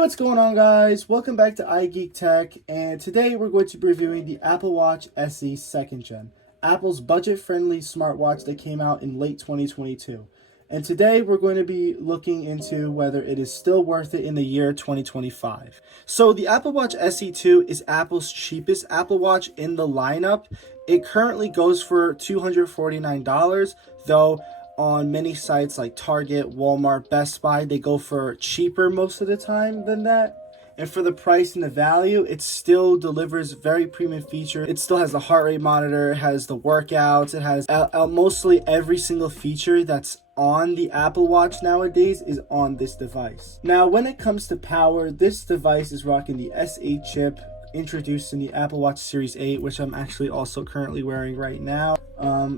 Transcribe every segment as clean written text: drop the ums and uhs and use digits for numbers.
Hey, what's going on, guys? Welcome back to iGeek Tech, and today we're going to be reviewing the Apple Watch SE 2nd Gen, Apple's budget-friendly smartwatch that came out in late 2022. And today we're going to be looking into whether it is still worth it in the year 2025. So the Apple Watch SE 2 is Apple's cheapest Apple Watch in the lineup. It currently goes for $249, though on many sites like Target, Walmart, Best Buy, they go for cheaper most of the time than that. And for the price and the value, it still delivers very premium feature. It still has the heart rate monitor, it has the workouts, it has mostly every single feature that's on the Apple Watch nowadays is on this device. Now, when it comes to power, this device is rocking the S8 chip introduced in the Apple Watch Series 8, which I'm actually also currently wearing right now.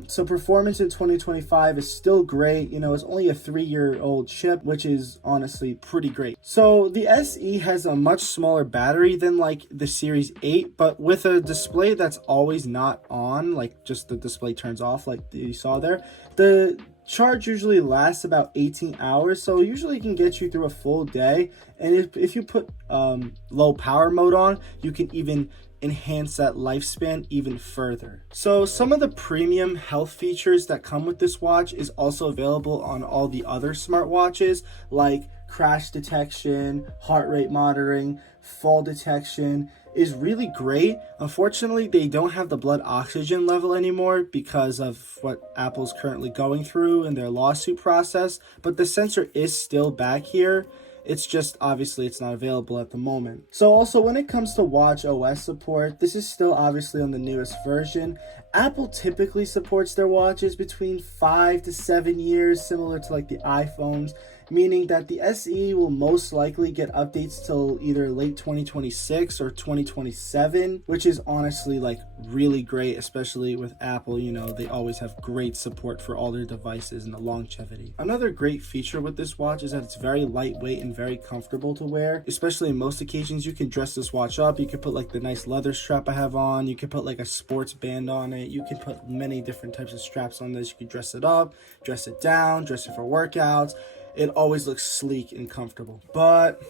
So performance in 2025 is still great. You know, it's only a 3-year-old chip, which is honestly pretty great. So the SE has a much smaller battery than like the Series 8, but with a display that's always not on, like just the display turns off like you saw there, the charge usually lasts about 18 hours, so usually can get you through a full day. And if you put low power mode on, you can even enhance that lifespan even further. So some of the premium health features that come with this watch is also available on all the other smartwatches, like crash detection, heart rate monitoring, fall detection is really great. Unfortunately, they don't have the blood oxygen level anymore because of what Apple's currently going through in their lawsuit process, but the sensor is still back here. It's just obviously it's not available at the moment. So also when it comes to watch OS support, this is still obviously on the newest version. Apple typically supports their watches between 5 to 7 years, similar to like the iPhones, meaning that the SE will most likely get updates till either late 2026 or 2027, which is honestly like really great, especially with Apple. You know, they always have great support for all their devices and the longevity. Another great feature with this watch is that it's very lightweight and very comfortable to wear, especially in most occasions. You can dress this watch up. You can put like the nice leather strap I have on. You can put like a sports band on it. You can put many different types of straps on this. You can dress it up, dress it down, dress it for workouts. It always looks sleek and comfortable. But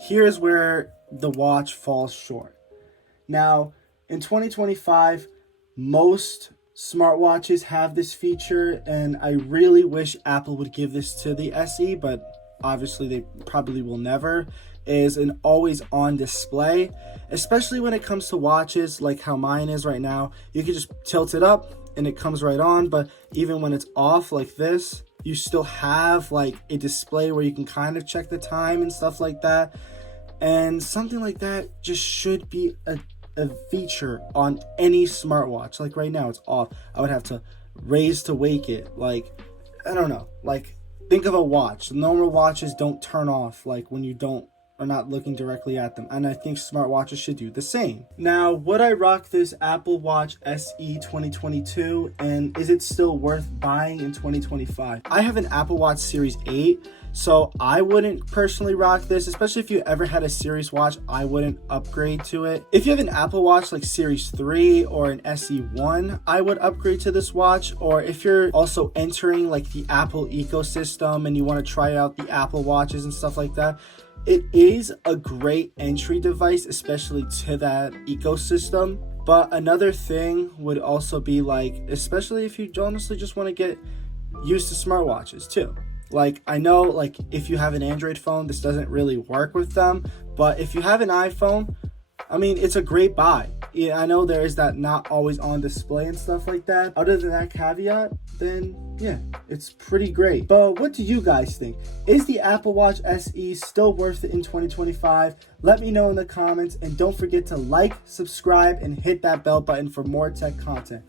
here's where the watch falls short. Now, in 2025, most smartwatches have this feature, and I really wish Apple would give this to the SE, but obviously they probably will never, is an always-on display, especially when it comes to watches like how mine is right now. You can just tilt it up and it comes right on, but even when it's off like this, you still have like a display where you can kind of check the time and stuff like that. And something like that just should be a feature on any smartwatch. Like right now it's off. I would have to raise to wake it. Like, I don't know, like think of a watch. Normal watches don't turn off like when you are not looking directly at them, and I think smartwatches should do the same. Now, would I rock this Apple Watch SE 2022, and is it still worth buying in 2025? I have an Apple Watch Series 8, so I wouldn't personally rock this, especially if you ever had a Series watch. I wouldn't upgrade to it. If you have an Apple Watch like Series 3 or an SE1, I would upgrade to this watch. Or if you're also entering like the Apple ecosystem and you want to try out the Apple Watches and stuff like that, it is a great entry device, especially to that ecosystem. But another thing would also be like, especially if you honestly just want to get used to smartwatches too. Like, I know like if you have an Android phone, this doesn't really work with them, but if you have an iPhone, I mean, it's a great buy. Yeah, I know there is that not always on display and stuff like that. Other than that caveat, then yeah, it's pretty great. But what do you guys think? Is the Apple Watch SE still worth it in 2025? Let me know in the comments, and don't forget to like, subscribe, and hit that bell button for more tech content.